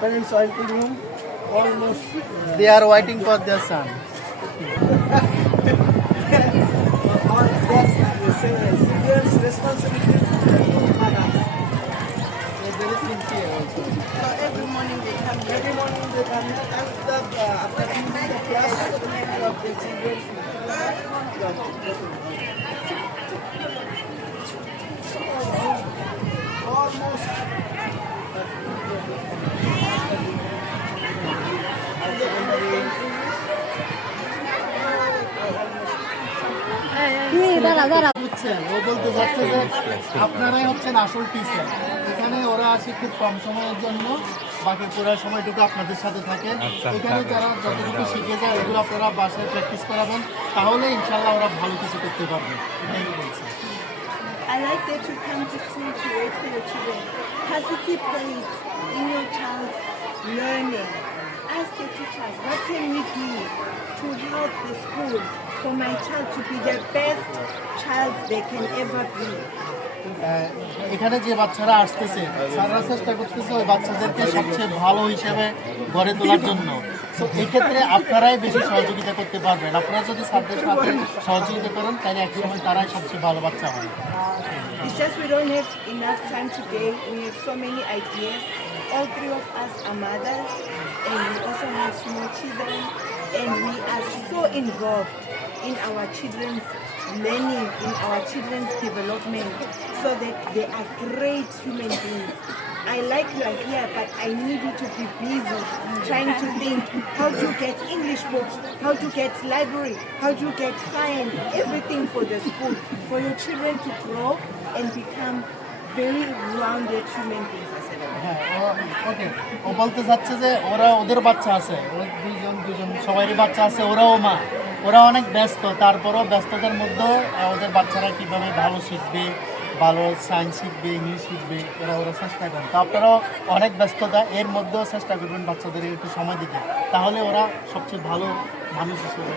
Parents waiting room almost. They are waiting for their son. All that's children's responsibility to mothers. So there is in here also. So every morning they come here. Every morning they come here after finishing the class of the children. Almost. বুঝছেন, ও বলতে চাচ্ছে যে আপনারাই হচ্ছেন আসল টিচার। এখানে ওরা আসে খুব কম সময়ের জন্য, বাকি পুরো সময়টুকু আপনাদের সাথে থাকে। এখানে যারা যতটুকু শিখে যায় এগুলো আপনারা বাসায় প্র্যাকটিস করাবেন, তাহলে ইনশাল্লাহ ওরা ভালো কিছু করতে পারবে। এটাই বলছি। I like that you come to school to wait for your children. Participate in your child's learning. Ask your teachers, what can we do to help the school for my child to be the best child they can ever be? এখানে যে বাচ্চারা আসতেছে, স্যাররা চেষ্টা করতেছে ওই বাচ্চাদেরকে সবচেয়ে ভালো হিসেবে গড়ে তোলার জন্য। তো এই ক্ষেত্রে আপনারাই বেশি সহযোগিতা করতে পারবেন। আপনারা যদি স্যারদের সাথে সহযোগিতা করেন, তাহলে একসময় তারাই সবচেয়ে ভালো বাচ্চা হয়। It's just we don't have enough time today. We have so many ideas. All three of us are mothers, and we also have small children, and we are so involved in our children's learning, in our children's development, so that they are great human beings. I like you are here, but I need you to be busy trying to think how to get English books, how to get library, how to get science, everything for the school, for your children to grow and become very rounded human beings. I said that. হ্যাঁ, ওকে। ও বলতে চাচ্ছে যে ওরা ওদের বাচ্চা আছে, ওরা দুজন সবারই বাচ্চা আছে, ওরাও মা, ওরা অনেক ব্যস্ত। তারপরও ব্যস্ততার মধ্যেও ওদের বাচ্চারা কীভাবে ভালো শিখবে, ভালো সায়েন্স শিখবে, ইংলিশ শিখবে, ওরা চেষ্টা করেন। তো আপনারাও অনেক ব্যস্ততা, এর মধ্যেও চেষ্টা করবেন বাচ্চাদের একটু সময় দিতে, তাহলে ওরা সবচেয়ে ভালো মানুষ হিসেবে